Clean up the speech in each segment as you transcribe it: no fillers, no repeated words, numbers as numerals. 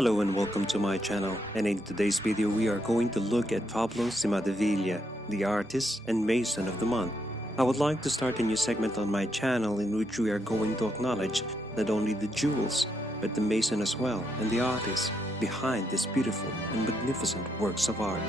Hello and welcome to my channel, and in today's video we are going to look at Pablo Cimadevila, the artist and mason of the month. I would like to start a new segment on my channel in which we are going to acknowledge not only the jewels, but the mason as well, and the artist behind these beautiful and magnificent works of art.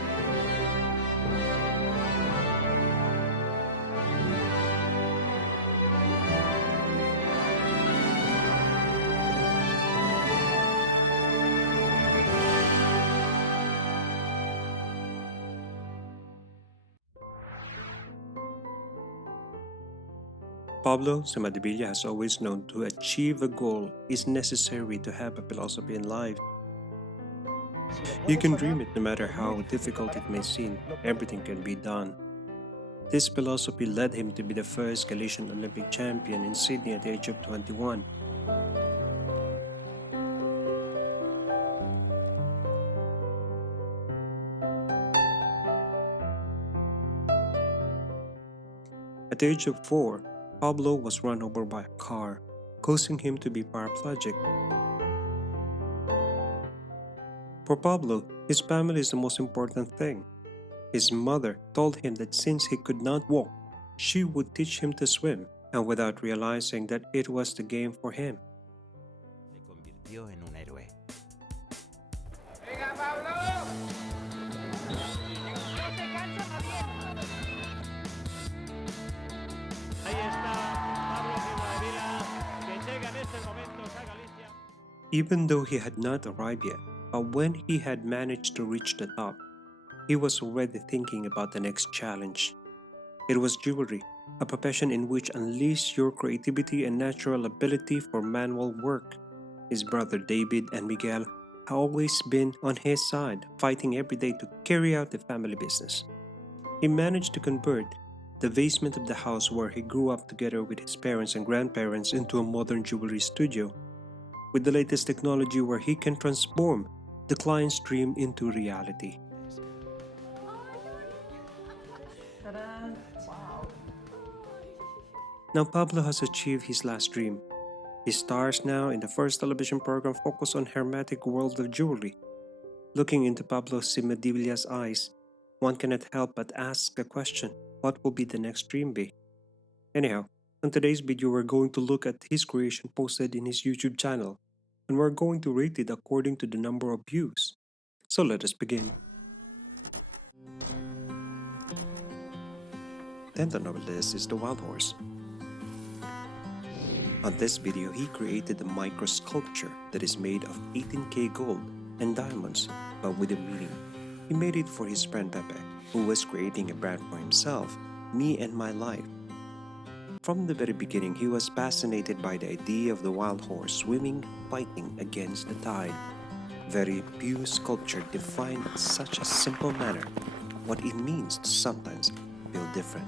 Pablo Cimadevila has always known to achieve a goal is necessary to have a philosophy in life. You can dream it no matter how difficult it may seem, everything can be done. This philosophy led him to be the first Galician Olympic champion in Sydney at the age of 21. At the age of 4, Pablo was run over by a car, causing him to be paraplegic. For Pablo, his family is the most important thing. His mother told him that since he could not walk, she would teach him to swim, and without realizing that it was the game for him. Se convirtió en un héroe. ¡Venga, Pablo! ¡No te canses, Javier! Ahí está Pablo Cimadevila, que llega en estos momentos a Galicia. Even though he had not arrived yet, but when he had managed to reach the top, he was already thinking about the next challenge. It was jewelry, a profession in which unleash your creativity and natural ability for manual work. His brother David and Miguel have always been on his side, fighting every day to carry out the family business. He managed to convert the basement of the house where he grew up together with his parents and grandparents into a modern jewelry studio, with the latest technology where he can transform the client's dream into reality. Now Pablo has achieved his last dream. He stars now in the first television program focused on hermetic world of jewelry. Looking into Pablo Cimadevila's eyes, one cannot help but ask a question: what will be the next dream be? Anyhow, on today's video we're going to look at his creation posted in his YouTube channel, and we're going to rate it according to the number of views. So let us begin. 10th on our list is the wild horse. On this video, he created a micro sculpture that is made of 18K gold and diamonds, but with a meaning. He made it for his friend Pepe, who was creating a brand for himself, Me and My Life. From the very beginning, he was fascinated by the idea of the wild horse swimming, fighting against the tide. Very few sculpture define in such a simple manner what it means to sometimes feel different.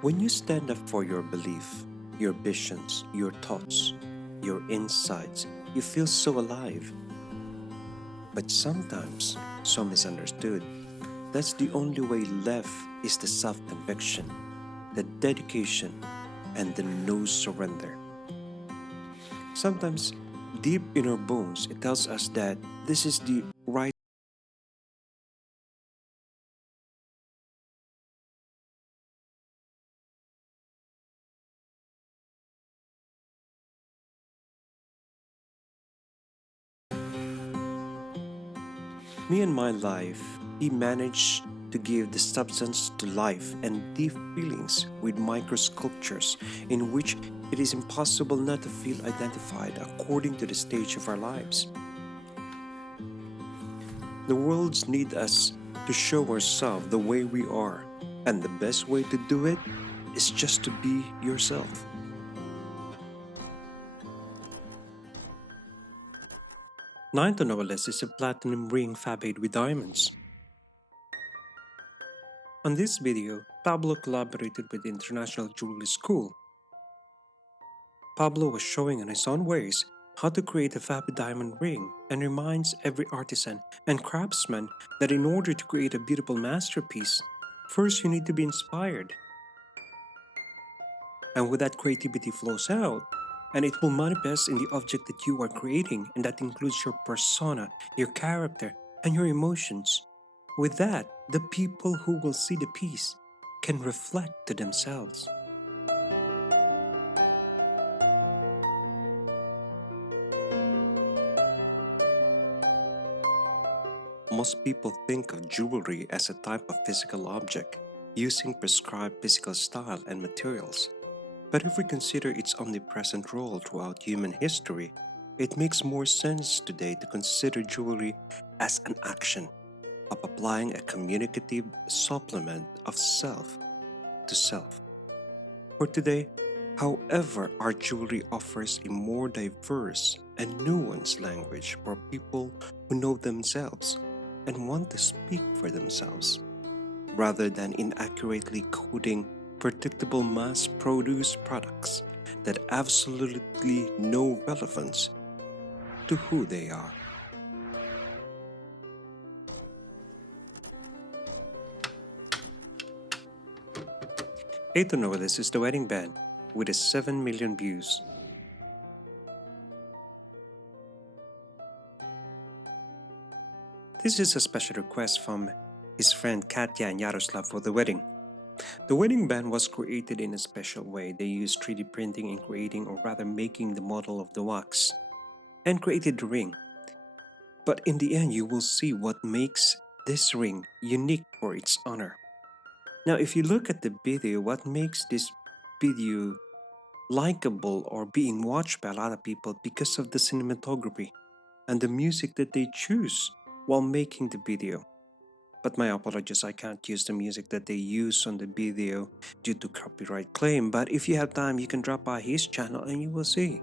When you stand up for your belief, your visions, your thoughts, your insights, you feel so alive. But sometimes, so misunderstood. That's the only way left is the self-conviction, the dedication, and the no surrender. Sometimes, deep in our bones, it tells us that this is the right. Me and My Life, he managed to give the substance to life and deep feelings with micro sculptures in which it is impossible not to feel identified according to the stage of our lives. The world needs us to show ourselves the way we are, and the best way to do it is just to be yourself. Ninth on our list is a platinum ring fabricated with diamonds. On this video, Pablo collaborated with the International Jewelry School. Pablo was showing in his own ways how to create a fab diamond ring and reminds every artisan and craftsman that in order to create a beautiful masterpiece, first you need to be inspired. And when that creativity flows out, and it will manifest in the object that you are creating, and that includes your persona, your character, and your emotions. With that, the people who will see the piece can reflect to themselves. Most people think of jewelry as a type of physical object, using prescribed physical style and materials. But if we consider its omnipresent role throughout human history, it makes more sense today to consider jewelry as an action of applying a communicative supplement of self to self. For today, however, our jewelry offers a more diverse and nuanced language for people who know themselves and want to speak for themselves, rather than inaccurately coding predictable mass produced products that absolutely no relevance to who they are. Eighth on our list is the wedding band with a 7 million views. This is a special request from his friend Katya and Yaroslav for the wedding. The wedding band was created in a special way. They used 3D printing in creating, or rather making, the model of the wax and created the ring. But in the end, you will see what makes this ring unique for its honor. Now, if you look at the video, what makes this video likable or being watched by a lot of people because of the cinematography and the music that they choose while making the video. But my apologies, I can't use the music that they use on the video due to copyright claim. But if you have time, you can drop by his channel and you will see.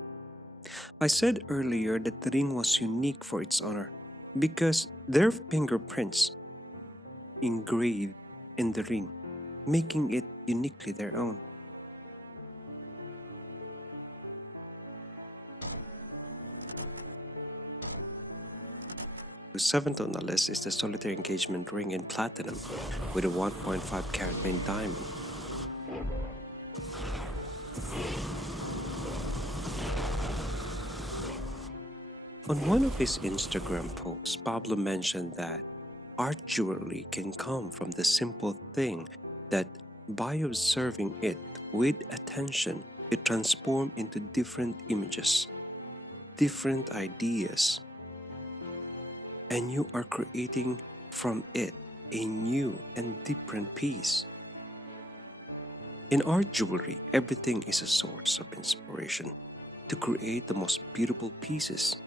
I said earlier that the ring was unique for its honor because their fingerprints engraved in the ring, making it uniquely their own. The seventh on the list is the solitary engagement ring in platinum with a 1.5 carat main diamond. On one of his Instagram posts, Pablo mentioned that art jewelry can come from the simple thing that by observing it with attention, it transforms into different images, different ideas, and you are creating from it a new and different piece. In art jewelry, everything is a source of inspiration to create the most beautiful pieces,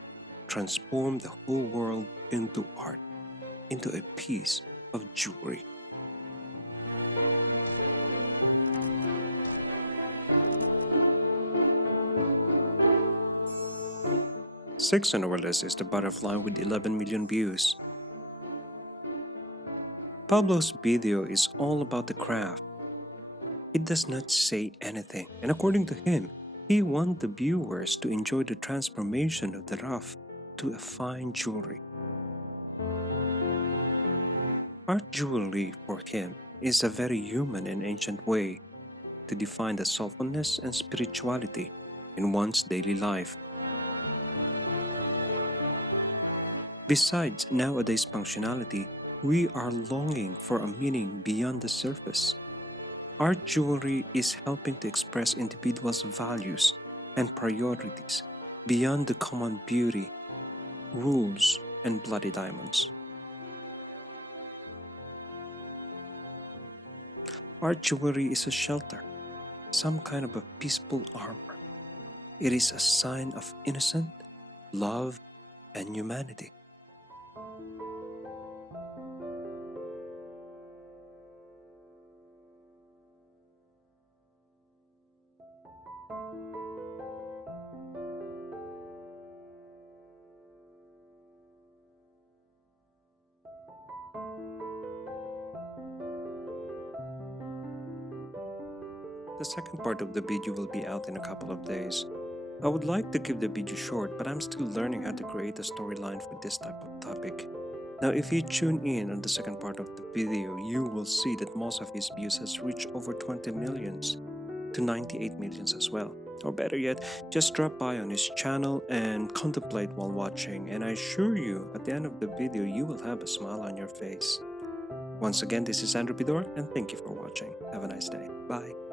transform the whole world into art, into a piece of jewelry. Sixth on our list is the butterfly with 11 million views. Pablo's video is all about the craft. It does not say anything, and according to him, he wants the viewers to enjoy the transformation of the rough to a fine jewelry. Art jewelry for him is a very human and ancient way to define the soulfulness and spirituality in one's daily life. Besides nowadays functionality, we are longing for a meaning beyond the surface. Art jewelry is helping to express individuals' values and priorities beyond the common beauty, rules, and bloody diamonds. Art jewelry is a shelter, some kind of a peaceful armor. It is a sign of innocence, love, and humanity. The second part of the video will be out in a couple of days. I would like to keep the video short, but I'm still learning how to create a storyline for this type of topic. Now, if you tune in on the second part of the video, you will see that most of his views has reached over 20 millions. to 98 millions as well. Or better yet, just drop by on his channel and contemplate while watching, and I assure you, at the end of the video, you will have a smile on your face. Once again, this is Andrew Pidor, and thank you for watching. Have a nice day. Bye.